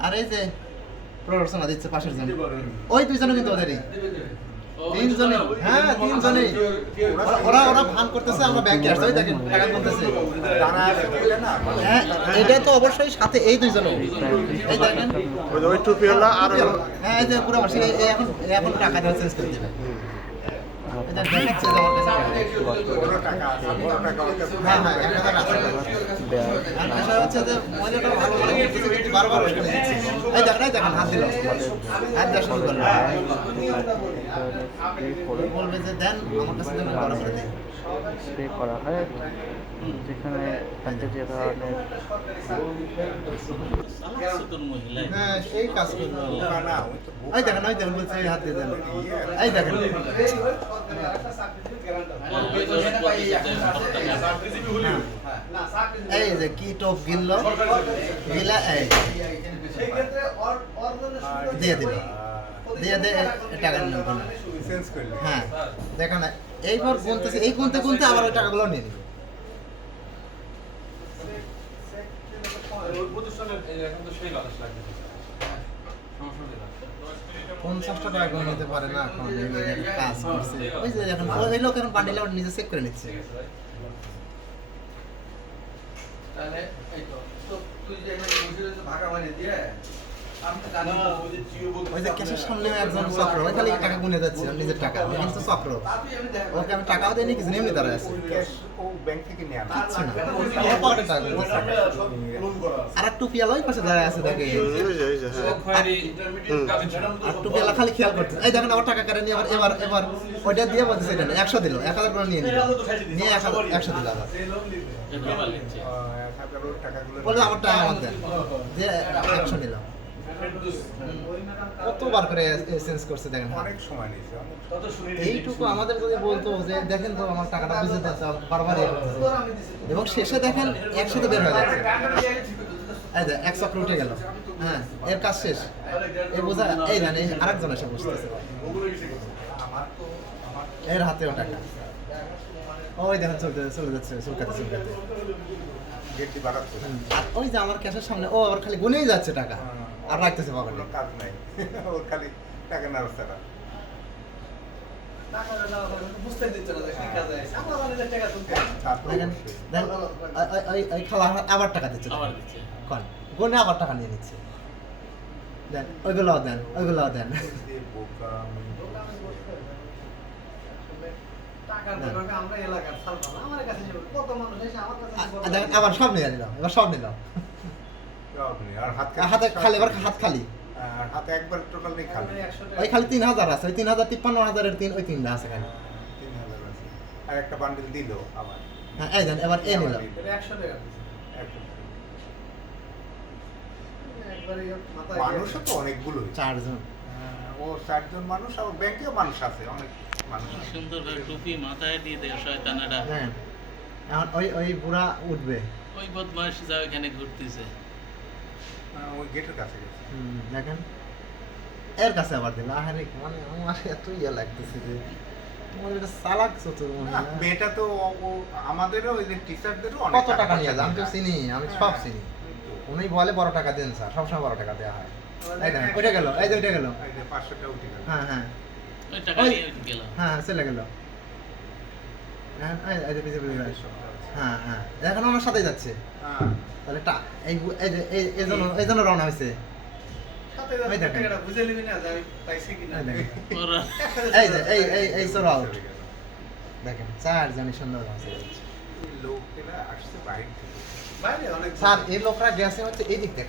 আর এই যে প্ররোচনা দিচ্ছে পাশের জন। ওই দুইজনে কিন্তু ওদেরই। তিনজনে। হ্যাঁ ওরা- ওরা ভান করতেছে। আমরা ব্যাংকে আসতে ওই দেখেন টাকা বলতেছে তারা আসে বলে না হ্যাঁ এটা তো অবশ্যই সাথে এই দুইজনে এই দেখেন। ওই টুপিওয়ালা আর হ্যাঁ এই যে পুরো মাসে এখন এখন টাকা দেওয়া চেঞ্জ করে দেবে বলবে যে দেন আমার কাছে দেন বড় করে দেন স্প্রে করা হয় যেখানে একটা যে ধরনের হ্যাঁ এই কাজ বোকা। এই দেখেন ওই দেখেন বলছে হাত দিয়ে দেন। এই দেখেন। এই যে কি টপ গিললো? গিলা এই। দিয়ে দিল। দিয়ে দে টাকা করলে হ্যাঁ। দেখেন এইবার গুনতেছে, এই গুনতে গুনতে আবার ওই টাকাগুলো নিয়ে নিল পঞ্চাশটা কাজ করছে। ওই যে এখন ওই নিজে চেক করে নিচ্ছে। দিয়ে ওই যে ক্যাশের সামনে একজন চক্র ওই খালি টাকা গুনে যাচ্ছে নিজের টাকা। কিন্তু আমি দেখা ওকে আমি টাকাও দিইনি কিছু এমনি দাঁড়ায় আছে। ব্যাংক থেকে নিয়ে না। আর ওই পাশে দাঁড়ায় দেখে। যে যে হ্যাঁ। খালি খেয়াল করছে। এই দেখেন আবার টাকা কেটে নিয়ে আবার এবার এবার ওইটা দিয়ে বলতেছে এটা একশো দিল এক হাজার করে নিয়ে নিল। নিয়ে এক হাজার একশো দিল আবার। বলল আমার টাকা আমার দেন। দিয়ে একশো নিল কতবার করে চেঞ্জ করছে দেখেন। অনেক সময় নিয়েছে এইটুকু আমাদের যদি বলতো যে দেখেন তো আমার টাকাটা বুঝে যাচ্ছে বারবার ইয়ে এবং শেষে দেখেন একসাথে বের হয়ে যাচ্ছে। এক চক্র উঠে গেল। হ্যাঁ এর কাজ শেষ। এই বোঝা এই জানে আরেকজন এসে বসতেছে। আমার এর হাতেও টাকা। ওই দেখেন চলতে চলে যাচ্ছে চুলকাতে চুলকাতে। ওই যে আমার ক্যাশের সামনে ও আবার খালি গুনেই যাচ্ছে টাকা। আর রাখতেছে পকেটে কাজ নাই। ওর খালি টাকা নাড়াচাড়া বুঝতে দিচ্ছে না কি কাজে আছে আমার যে টাকা তুলতে তারপর দেখেন দেখেন ওই- ওই- ওই ওই খালা আবার টাকা দিচ্ছে আবার দিচ্ছে। কন? গুনে আবার টাকা নিয়ে নিচ্ছে। দেন ওইগুলো দেন ওইগুলো দেন। আবার সব নিয়ে নিলাম এবার সব নিলাম। আর হাত আর হাতে খালি এবার হাত খালি। হাতে একবার টোটাল খালি। আমি একশো টাকা ওই খালি তিন হাজার আছে ওই তিন হাজার তিপ্পান্ন হাজারের তিন ওই তিনটা আছে খালি। তিন হাজার আছে। আর একটা বান্ডিল দিল আবার। হ্যাঁ এই এবার এ নিল একশো টাকা দিছে। একটা- একবারে মাথায় মানুষও তো অনেকগুলো চারজন। ও চারজন মানুষ আর ব্যাংকেও মানুষ আছে অনেক মানুষ টুপি মাথায় দিয়ে দেয় শয়তানেরা। দেখেন এখন ওই ওই বুড়া উঠবে। ওই বদমাইশ যা ওইখানে ঘুরতেছে। ওই গেটের কাছে গেছে। দেখেন। এর কাছে আবার দিল আহারে মানে আমার এত ইয়ে লাগতেছে যে তোমার এটা চালাক চতুর মনে মেয়েটা তো আমাদেরও ওই যে টিচারদেরও অনেক কত টাকা নিয়ে আমি তো চিনি আমি সব হ্যাঁ, চিনি। উনি বলে বড় টাকা দেন স্যার সবসময় বড় টাকা দেওয়া হয়। ওইটা গেল এই যে ওইটা গেল। হ্যাঁ হ্যাঁ। গেল। হ্যাঁ চলে গেল। হ্যাঁ। হ্যাঁ হ্যাঁ। এখন আমার সাথেই যাচ্ছে। হ্যাঁ, তাহলে টা এই এই যে এই এই জন্য এই জন্য রওনা হয়েছে দেখেন। সুন্দর স্যার এই লোকরা গেছে হচ্ছে এই দিক থেকে।